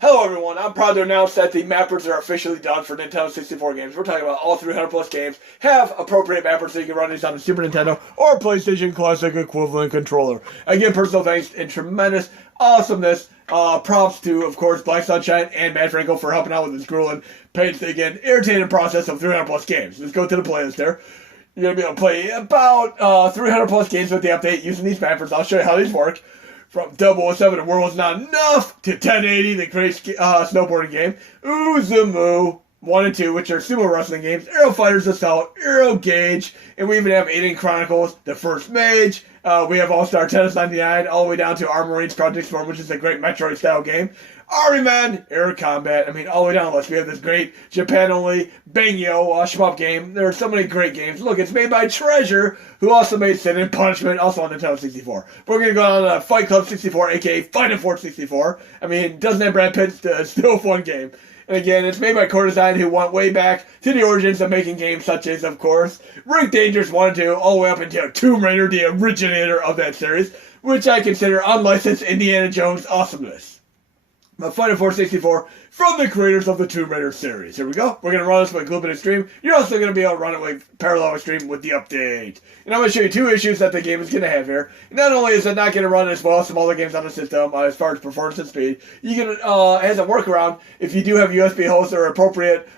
Hello everyone, I'm proud to announce that the mappers are officially done for Nintendo 64 games. We're talking about all 300 plus games have appropriate mappers so you can run these on a Super Nintendo or PlayStation Classic equivalent controller. Again, personal thanks and tremendous awesomeness. Props to, of course, Black Sunshine and Matt Franco for helping out with this grueling, painstaking, irritating process of 300 plus games. Let's go to the playlist there. You're going to be able to play about 300 plus games with the update using these mappers. I'll show you how these work. From 007, The World Was Not Enough, to 1080, the great snowboarding game, Uzumu 1 and 2, which are sumo wrestling games, Aero Fighters Assault, Aero Gauge, and we even have Alien Chronicles, The First Mage, we have All-Star Tennis 99, all the way down to Armor Marines Project Storm, which is a great Metroid-style game, Ariman, Air Combat, all the way down the list. We have this great Japan-only Bangyo shmup game. There are so many great games. Look, it's made by Treasure, who also made Sin and Punishment, also on Nintendo 64. We're going to go on Fight Club 64, a.k.a. Fighting Force 64. Doesn't have Brad Pitt, it's still a fun game. And again, it's made by Core Design, who went way back to the origins of making games such as, of course, Rink Dangerous 1 and 2, all the way up into Tomb Raider, the originator of that series, which I consider unlicensed Indiana Jones awesomeness. Fighting Force 64 from the creators of the Tomb Raider series. Here we go. We're going to run this with Cruis'n Extreme. You're also going to be able to run it with Parallel Extreme with the update. And I'm going to show you two issues that the game is going to have here. Not only is it not going to run as well as some other games on the system as far as performance and speed, you can, as a workaround, if you do have USB hosts or appropriate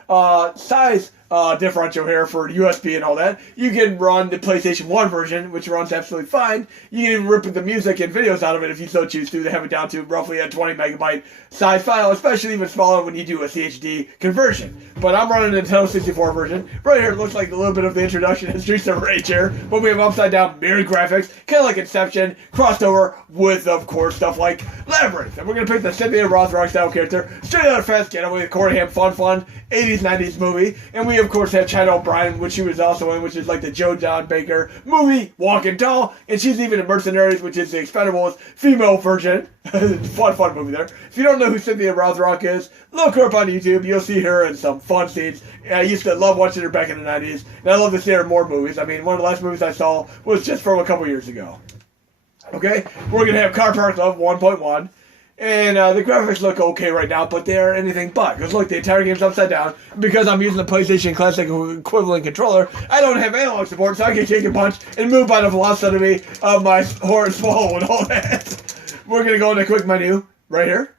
size differential here for USB and all that, you can run the PlayStation 1 version, which runs absolutely fine. You can even rip the music and videos out of it if you so choose to have it down to roughly a 20 megabyte size file, especially even smaller when you do a CHD conversion. But I'm running the Nintendo 64 version. Right here, it looks like a little bit of the introduction in Streets of Rage here, but we have upside down mirrored graphics, kind of like Inception, crossed over with, of course, stuff like Labyrinth. And we're going to pick the Cynthia Rothrock style character, straight out of Fast Getaway, Corey Haim, fun, 80s, 90s movie. And we, of course, have China O'Brien, which she was also in, which is like the Joe John Baker movie, Walking Tall. And she's even in Mercenaries, which is the Expendables female version. fun movie there. If you don't know who Cynthia Rothrock is, look her up on YouTube. You'll see her in some fun scenes. I used to love watching her back in the 90s. And I love to see her in more movies. One of the last movies I saw was just from a couple years ago. Okay? We're going to have Car Park Love 1.1. And the graphics look okay right now, but they're anything but. Because look, the entire game's upside down. Because I'm using the PlayStation Classic equivalent controller, I don't have analog support, so I can kick a punch and move by the velocity of my horse swallow and all that. We're going to go into quick menu right here.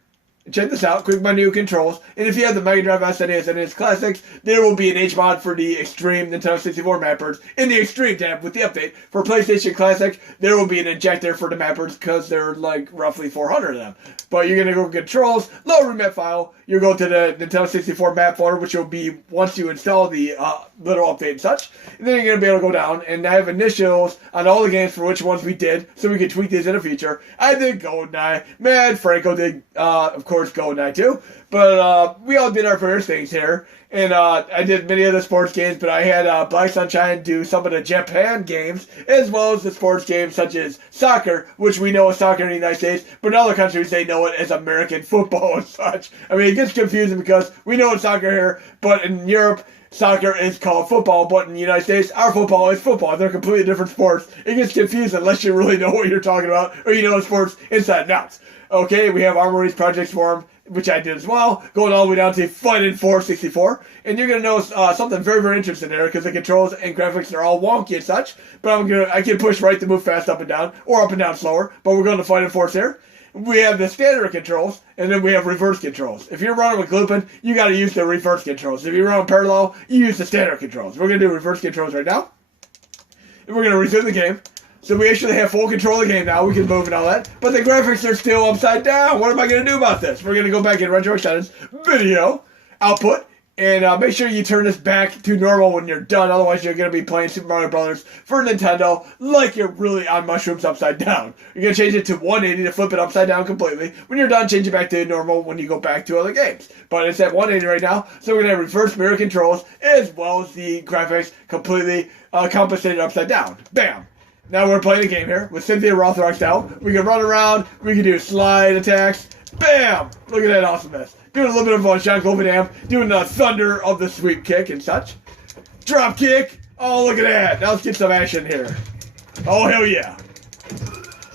Check this out, quick menu controls, and if you have the Mega Drive, SNES, and SNES Classics, there will be an HMOD for the Xtreme Nintendo 64 mappers in the Xtreme tab with the update. For PlayStation Classic, there will be an injector for the mappers because there are like roughly 400 of them. But you're going to go controls, lower remap file, you'll go to the Nintendo 64 map folder, which will be once you install the little update and such, and then you're going to be able to go down, and I have initials on all the games for which ones we did, so we can tweak these in the future. I did GoldenEye, Matt Franco did, of course, GoldenEye too, but we all did our various things here, and I did many of the sports games, but I had Black Sunshine do some of the Japan games, as well as the sports games such as soccer, which we know is soccer in the United States, but in other countries they know it as American football and such. It gets confusing because we know it's soccer here, but in Europe, soccer is called football, but in the United States, our football is football. They're completely different sports. It gets confusing unless you really know what you're talking about, or you know sports inside and out. Okay, we have Armor Marines Project Storm, which I did as well, going all the way down to Fighting Force 64. And you're going to notice something very, very interesting there, because the controls and graphics are all wonky and such, but I can push right to move fast up and down, or up and down slower, but we're going to Fighting Force here. We have the standard controls, and then we have reverse controls. If you're running with Lupin, you got to use the reverse controls. If you're running parallel, you use the standard controls. We're going to do reverse controls right now, and we're going to resume the game. So we actually have full control of the game now. We can move and all that. But the graphics are still upside down. What am I going to do about this? We're going to go back in Retro Settings, Video, Output, and make sure you turn this back to normal when you're done. Otherwise, you're going to be playing Super Mario Brothers for Nintendo like you're really on mushrooms upside down. You're going to change it to 180 to flip it upside down completely. When you're done, change it back to normal when you go back to other games. But it's at 180 right now, so we're going to have reverse mirror controls as well as the graphics completely compensated upside down. Bam! Now we're playing a game here with Cynthia Rothrock style. We can run around, we can do slide attacks. Bam! Look at that awesomeness. Doing a little bit of Jean-Claude Van Damme, doing the thunder of the sweep kick and such. Drop kick. Oh, look at that. Now let's get some action here. Oh, hell yeah.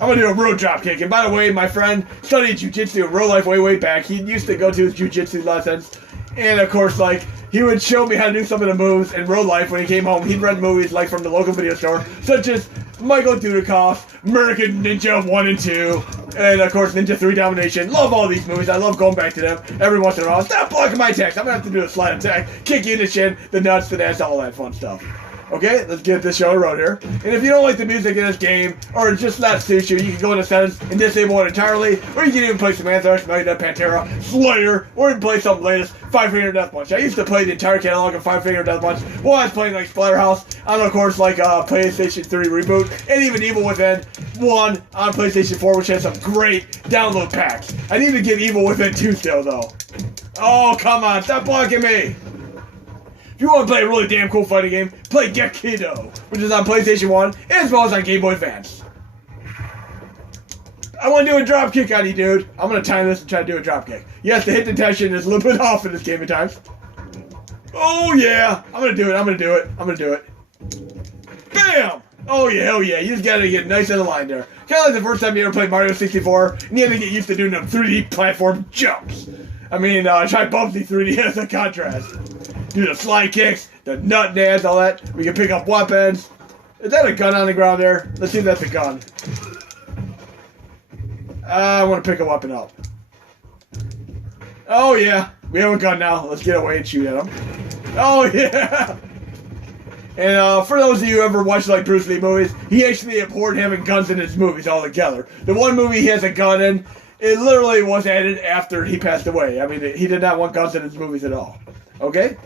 I'm gonna do a real drop kick. And by the way, my friend studied jiu-jitsu in real life way back. He used to go to his jiu-jitsu lessons. And of course, like, he would show me how to do some of the moves in real life when he came home. He'd rent movies like from the local video store, such as Michael Dudikoff, American Ninja 1 and 2, and of course Ninja 3 Domination. Love all these movies. I love going back to them every once in a while. Stop blocking my attacks. I'm gonna have to do a slide attack, kick you in the shin, the nuts, the ass, all that fun stuff. Okay, let's get this show on the road here. And if you don't like the music in this game, or it's just not suits you, you can go into settings and disable it entirely, or you can even play some Anthrax, Megadeth, Pantera, Slayer, or even play some latest Five Finger Death Punch. I used to play the entire catalog of Five Finger Death Punch while I was playing like Splatterhouse, on of course like PlayStation 3 Reboot, and even Evil Within 1 on PlayStation 4, which has some great download packs. I need to get Evil Within 2 still though. Oh, come on, stop blocking me! If you want to play a really damn cool fighting game, play Gekido, which is on PlayStation 1, as well as on Game Boy Advance. I want to do a drop kick on you, dude. I'm going to time this and try to do a drop kick. Yes, the hit detection is a little bit off in this game at times. Oh, yeah. I'm going to do it. I'm going to do it. I'm going to do it. Bam! Oh, yeah. Hell yeah. You just got to get nice in the line there. Kind of like the first time you ever played Mario 64, and you had to get used to doing them 3D platform jumps. I mean, try Bubsy 3D as a contrast. Do the slide kicks, the nut nads, all that. We can pick up weapons. Is that a gun on the ground there? Let's see if that's a gun. I want to pick a weapon up. Oh, yeah. We have a gun now. Let's get away and shoot at him. Oh, yeah. And for those of you who ever watched like Bruce Lee movies, he actually abhorred having guns in his movies altogether. The one movie he has a gun in, it literally was added after he passed away. I mean, he did not want guns in his movies at all. Okay?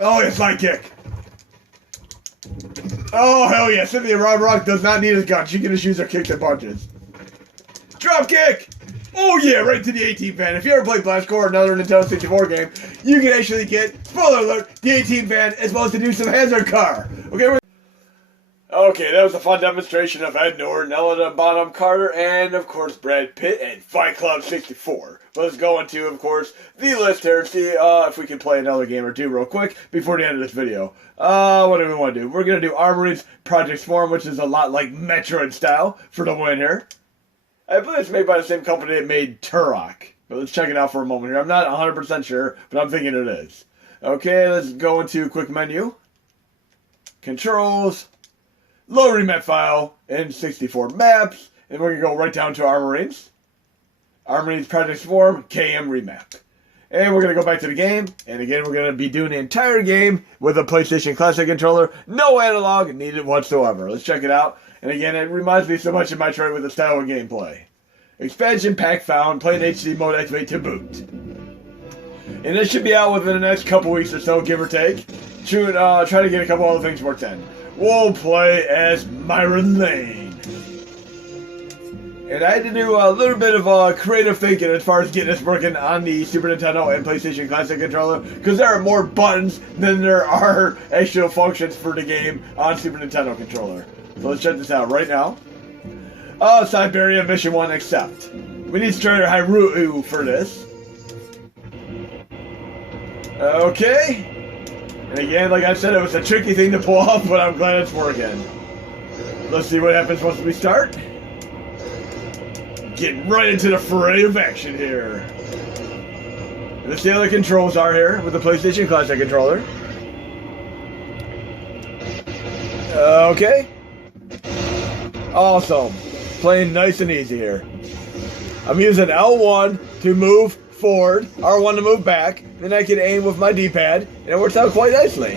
Oh, yeah, slide kick. Oh, hell yeah. Cynthia Rodrock does not need his gun. She can just use her kicks and punches. Drop kick! Oh, yeah, right to the 18 van. If you ever played Blast Core or another Nintendo 64 game, you can actually get, spoiler alert, the 18 van as well as to do some Hazard Car. Okay, that was a fun demonstration of Ed Norton, Helena Bonham Carter, and of course Brad Pitt and Fight Club 64. Let's go into, of course, the list here and see if we can play another game or two real quick before the end of this video. What do we want to do? We're going to do Armory's Project Swarm, which is a lot like Metroid style for the win here. I believe it's made by the same company that made Turok. But let's check it out for a moment here. I'm not 100% sure, but I'm thinking it is. Okay, let's go into quick menu. Controls. Load remap file in 64 maps. And we're going to go right down to Armory's. Armory's Project Swarm, KM remap. And we're going to go back to the game. And again, we're going to be doing the entire game with a PlayStation Classic controller. No analog needed whatsoever. Let's check it out. And again, it reminds me so much of Metroid with the style of gameplay. Expansion pack found. Play in HD mode activate to boot. And this should be out within the next couple weeks or so, give or take. Try to get a couple other things worked in. We'll play as Myron Lane. And I had to do a little bit of creative thinking as far as getting this working on the Super Nintendo and PlayStation Classic controller, because there are more buttons than there are actual functions for the game on Super Nintendo controller. So let's check this out right now. Siberia Mission 1 accept. We need Strider Hyrule for this. Okay. And again, like I said, it was a tricky thing to pull off, but I'm glad it's working. Let's see what happens once we start. Getting right into the fray of action here. Let's see how the controls are here with the PlayStation Classic controller. Okay. Awesome. Playing nice and easy here. I'm using L1 to move forward, R1 to move back, then I can aim with my D-pad, and it works out quite nicely.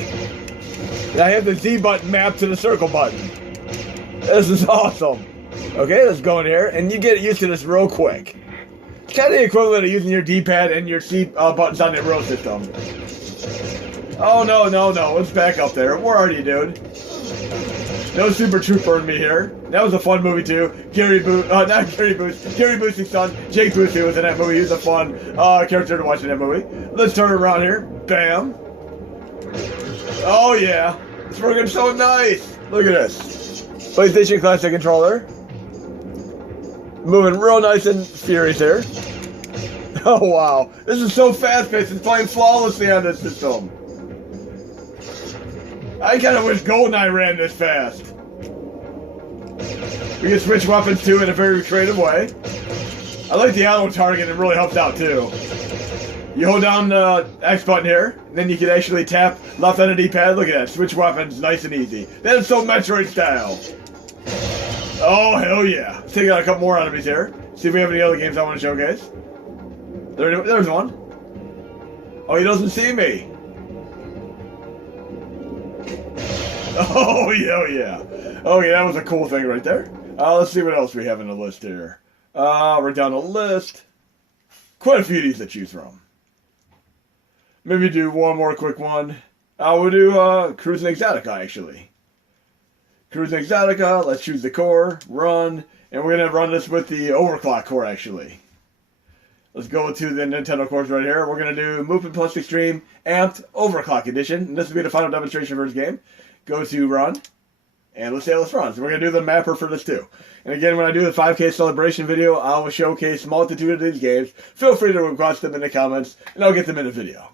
And I have the Z button mapped to the circle button. This is awesome. Okay, let's go in here, and you get used to this real quick. It's kind of the equivalent of using your D-pad and your C buttons on the road system. Oh, no, let's back up there. Where are you, dude? No Super Trooper in me here. That was a fun movie too. Gary Busey's son, Jake Busey, was in that movie. He was a fun character to watch in that movie. Let's turn around here. Bam. Oh yeah. It's working so nice. Look at this. PlayStation Classic controller. Moving real nice and furious here. Oh wow. This is so fast-paced. It's playing flawlessly on this system. I kind of wish GoldenEye ran this fast. We can switch weapons too in a very creative way. I like the auto target, it really helps out too. You hold down the X button here, and then you can actually tap left on the D-pad. Look at that, switch weapons, nice and easy. That is so Metroid style. Oh, hell yeah. Let's take out a couple more enemies here. See if we have any other games I want to showcase. There's one. Oh, he doesn't see me. Oh, yeah, yeah. Oh, yeah, that was a cool thing right there. Let's see what else we have in the list here. We're down the list. Quite a few of these to choose from. Maybe do one more quick one. We'll do Cruis'n Exotica, actually. Cruis'n Exotica, let's choose the core, run, and we're going to run this with the Overclock core, actually. Let's go to the Nintendo cores right here. We're going to do Movement Plus Xtreme Amped Overclock Edition. And this will be the final demonstration for this game. Go to run, and let's run. So we're going to do the mapper for this too. And again, when I do the 5K celebration video, I will showcase a multitude of these games. Feel free to request them in the comments, and I'll get them in the video.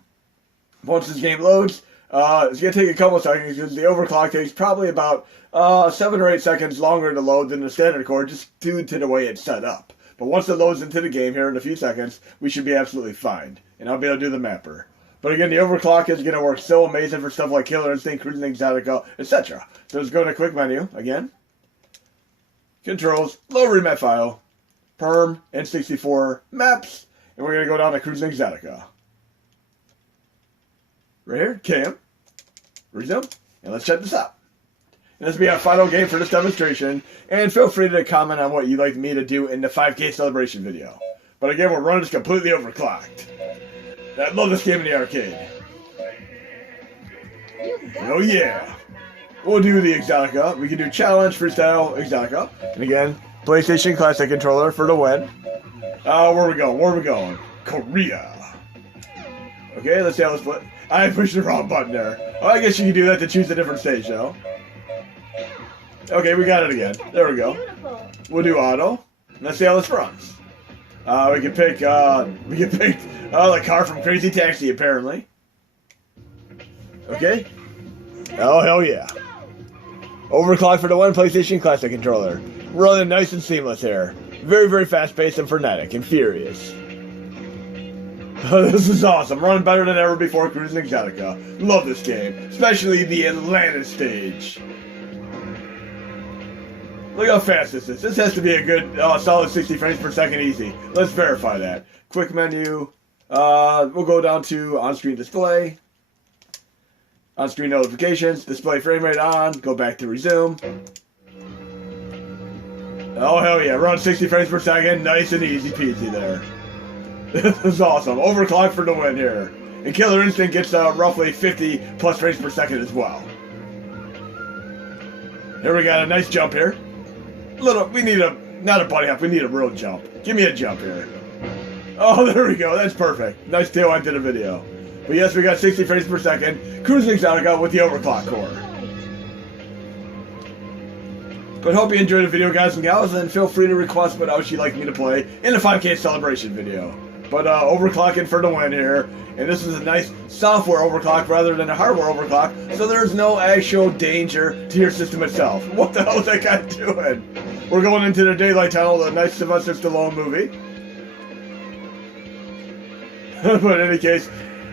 Once this game loads, it's going to take a couple seconds because the overclock takes probably about 7 or 8 seconds longer to load than the standard core, just due to the way it's set up. But once it loads into the game here in a few seconds, we should be absolutely fine. And I'll be able to do the mapper. But again, the overclock is going to work so amazing for stuff like Killer Instinct, Cruis'n Exotica, etc. So let's go to quick menu again. Controls, load remap file, perm, N64, maps, and we're going to go down to Cruis'n Exotica. Right here, cam, resume, and let's check this out. And this will be our final game for this demonstration, and feel free to comment on what you'd like me to do in the 5K celebration video. But again, we're running this completely overclocked. I love this game in the arcade. Oh yeah! We'll do the Exotica. We can do Challenge, Freestyle, Exotica. And again, PlayStation Classic controller for the win. Where are we going? Where are we going? Korea. Okay, let's see how this play. I pushed the wrong button there. Oh, I guess you can do that to choose a different stage, though. Okay, we got it again. There we go. We'll do auto. Let's see how this runs. We can pick the car from Crazy Taxi, apparently. Okay. Oh, hell yeah. Overclock for the one, PlayStation Classic controller. Running nice and seamless here. Very, very fast-paced and frenetic and furious. This is awesome. Running better than ever before Cruis'n Exotica. Love this game. Especially the Atlanta stage. Look how fast this is. This has to be a good, solid 60 frames per second easy. Let's verify that. Quick menu. We'll go down to on-screen display. On-screen notifications. Display frame rate on. Go back to resume. Oh, hell yeah. Run 60 frames per second. Nice and easy peasy there. This is awesome. Overclock for the win here. And Killer Instinct gets roughly 50 plus frames per second as well. Here we got a nice jump here. We need not a bunny hop, we need a real jump. Give me a jump here. Oh, there we go, that's perfect. Nice tail end to the video. But yes, we got 60 frames per second. Cruis'n Exotica with the overclock core. But hope you enjoyed the video, guys and gals, and feel free to request what else you'd like me to play in the 5K celebration video. But overclocking for the win here. And this is a nice software overclock rather than a hardware overclock, so there's no actual danger to your system itself. What the hell is that guy doing? We're going into the daylight tunnel, the nice Sylvester Stallone movie. But in any case,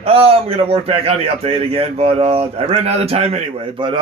I'm going to work back on the update again, but I ran out of time anyway, but